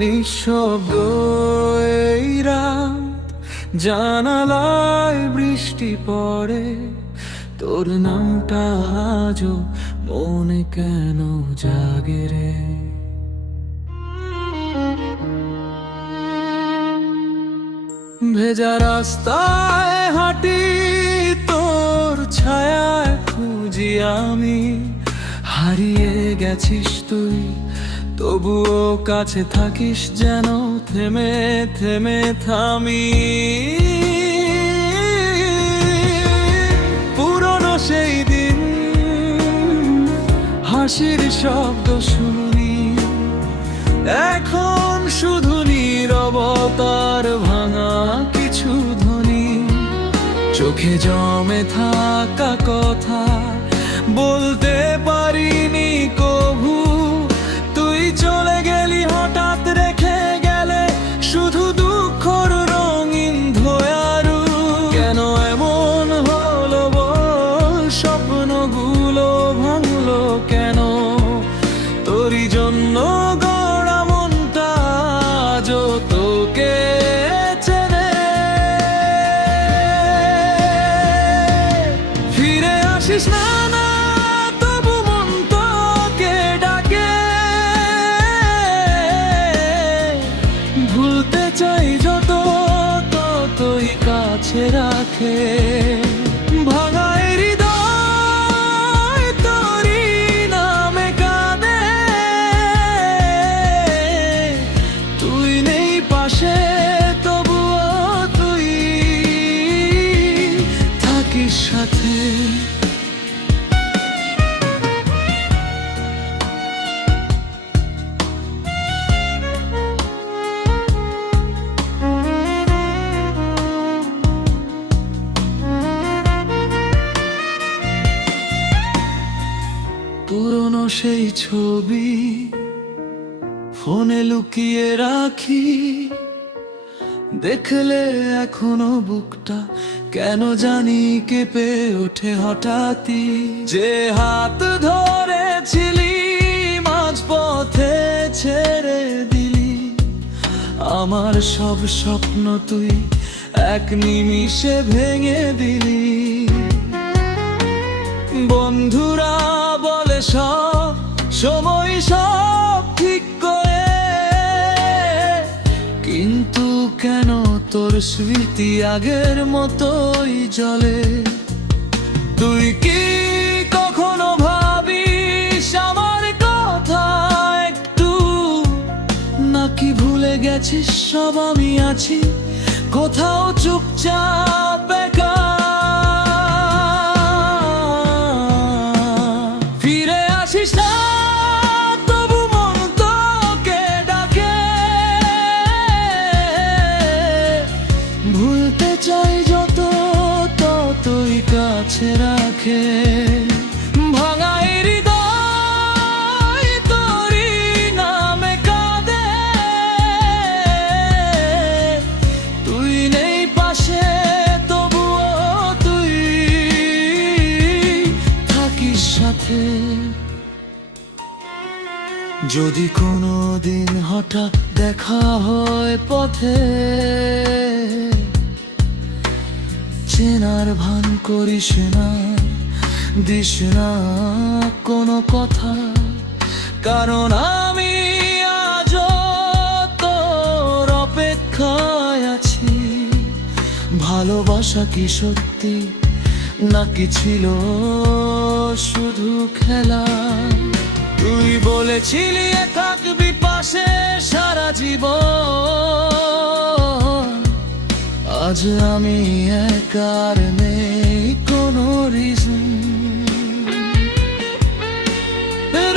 নিঃশব্দ এই রাত, জানালায় বৃষ্টি পড়ে, তোর নামটা আজও মনে কেন জাগে রে? ভেজা রাস্তায় হাঁটি, তোর ছায়ায় খুঁজি আমি। হারিয়ে গেছিস তুই, তবুও কাছে থাকিস যেন, থেমে থেমে থামি। পুরনো সেই দিন, হাসির শব্দ শুনি, এখন শুধু নীরবতার ভাঙা কিছু ধ্বনি। চোখে জমে থাকা কথা বলতে পারিনি কভু, তুই চলে গেলি হঠাৎ, রেখে গেলে শুধু দুঃখর রঙিন ধোয়ারু। কেন এমন হলো বল, স্বপ্নগুলো ভাঙলো কেন? তোরই জন্য গড়া মনটা আজও তোকে চেনে। ফিরে আসিস না না, তবু মন তোকে ডাকে। ভুলতে চাই যত, ততই কাছে রাখে। ভাঙা হৃদয় তোরই নামে কাঁদে, তুই নেই পাশে, তবুও তুই থাকিস সাথে। পুরনো সেই ছবি ফোনে লুকিয়ে রাখি, দেখলে এখনো বুকটা কেন জানি কেঁপে ওঠে হঠাৎই। যে হাত ধরেছিলি মাঝপথে ছেড়ে দিলি, আমার সব স্বপ্ন তুই এক নিমিষে ভেঙে দিলি। বন্ধুরা বলে সব সময় সব ঠিক করে, কিন্তু কেন তোর স্মৃতি আগের মতোই জ্বলে? তুই কি কখনো ভাবিস আমার কথা একটু, নাকি ভুলে গেছিস সব আমি আছি কোথাও চুপচাপ একা? ফিরে আসিস না, তবু মন তোকে ডাকে। ভুলতে চাই যত, ততই কাছে রাখে। ভাঙা হৃদয় তোরই নামে কাঁদে, তুই নেই পাশে, তবুও তুই থাকিস সাথে। যদি কোনো দিন হঠাৎ দেখা হয় পথে, চেনার ভান করিস না, দিস না কোনো কথা, কারণ আমি আজও তোর অপেক্ষায় আছি। ভালোবাসা কি সত্যি নাকি ছিল শুধু খেলা? তুই বলেছিলি থাকবি পাশে সারা জীবন, আজ আমি একার নেই কোনো রিজন।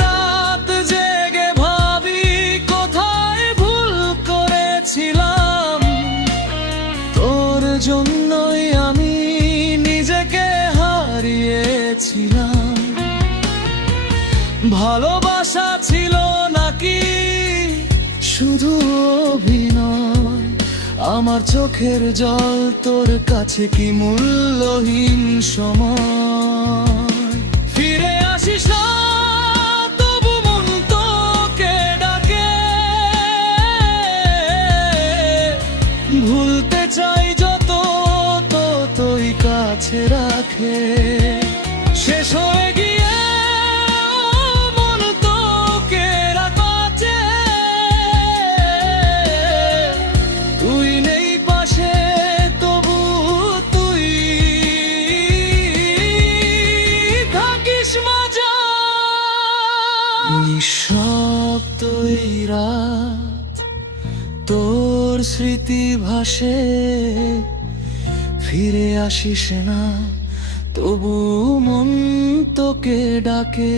রাত জেগে ভাবি কোথায় ভুল করেছিলাম, তোর জন্যই আমি নিজেকে হারিয়েছিলাম। ভালোবাসা ছিল নাকি শুধু অভিনয়? আমার চোখের জল তোর কাছে কি মূল্যহীন সময়? ফিরে আসিস না, তবু মন তোকে ডাকে। ওঠে শেষ হয়ে গিয়ে মন তোকে রাখছে তুই নেই পাশে তবু তুই থাকিস মাজা নিঃশব্দ এই রাত তোর স্মৃতি ভাসে ফিরে আসিস না তবু মন তোকে ডাকে।